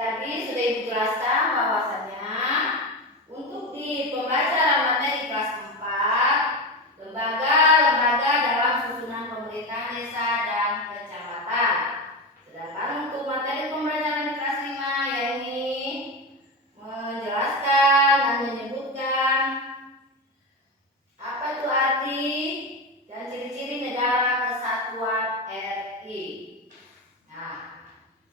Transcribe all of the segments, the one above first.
tadi sudah Ibu jelaskan bahwasannya untuk di pembelajaran materi kelas 4, lembaga-lembaga dalam susunan pemerintahan desa dan kecamatan. Sedangkan untuk materi pembelajaran di kelas 5 yakni menjelaskan dan menyebutkan apa itu arti dan ciri-ciri negara kesatuan RI. Nah,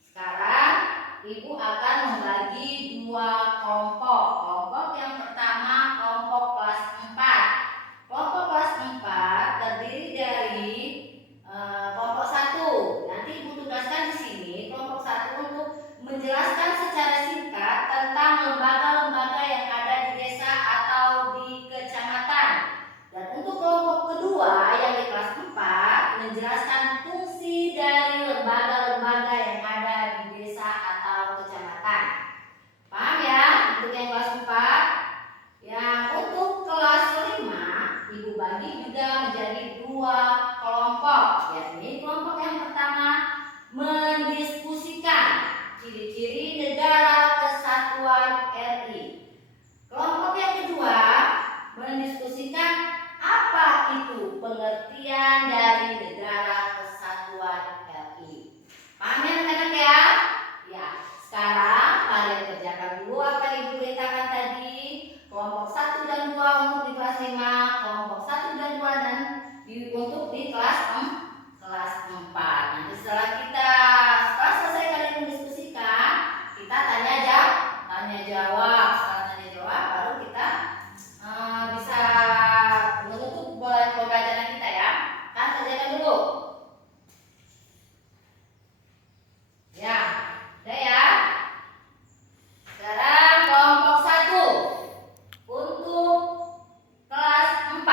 sekarang Ibu akan membagi dua kelompok. Kelompok yang pertama kelompok kelas 4. Kelompok kelas 4 terdiri dari kelompok 1. Nanti Ibu tugaskan di sini kelompok 1 untuk menjelaskan secara singkat tentang lembaga-lembaga yang ada di desa atau di kecamatan. Dan untuk kelompok kedua yang di kelas 4 menjelaskan fungsi dari lembaga-lembaga yang ada di desa atau kecamatan. Paham ya? Untuk yang kelas 4. Yang untuk kelas 5 Ibu bagi juga menjadi dua kelompok. Yakni kelompok yang pertama mendiskusikan ciri-ciri negara kesatuan RI. Kelompok yang kedua mendiskusikan apa itu pengertian dari negara kesatuan RI. Paham ya anak-anak ya? Ya, sekarang kalian kerjakan dulu apa yang Ibu beritakan tadi. Kelompok 1 dan 2 untuk di kelas 5, kelompok 1 dan 2 dan untuk di kelas 4. Nanti setelah selesai kalian mendiskusikan, kita tanya jawab. Setelah tanya jawab baru kita bisa menutup pembelajaran kita ya. Kan kerjakan dulu. Ya, udah ya. Sekarang kelompok 1 untuk kelas 4.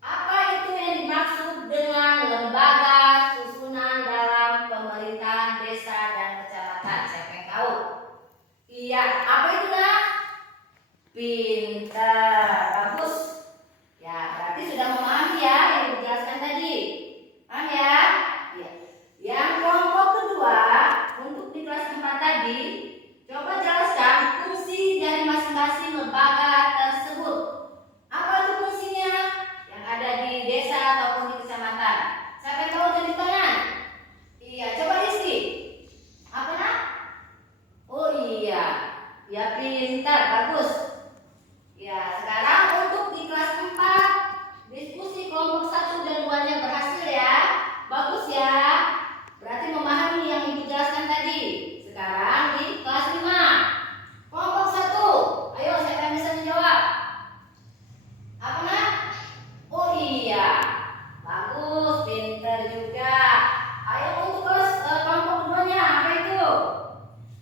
Apa itu yang dimaksud dengan lembaga susunan dalam pemerintahan desa dan kecamatan? Siapa yang tahu? Iya, apa itu nak? Pintar, bagus. Ya, berarti sudah memahami ya yang dijelaskan tadi. Paham ya? Ya. Yang kelompok kedua untuk di kelas 4 tadi, coba jelaskan fungsi dari masing-masing lembaga tersebut. Apa itu fungsinya yang ada di desa ataupun di kecamatan? Siapa yang tahu dari tangan? Iya, coba isi. Apa nak? Oh iya, ya pintar, bagus. Ya, sekarang untuk di kelas 4 diskusi kelompok 1 dan 2-nya berhasil ya. Bagus ya. Berarti memahami yang Ibu jelaskan tadi. Sekarang di kelas 5. Kelompok 1. Ayo siapa yang bisa menjawab? Apa nak? Oh iya. Bagus, pintar juga. Ayo untuk kelompok keduanya apa itu?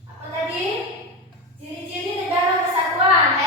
Apa tadi? Ciri-ciri negara kesatuan.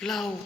Kilau.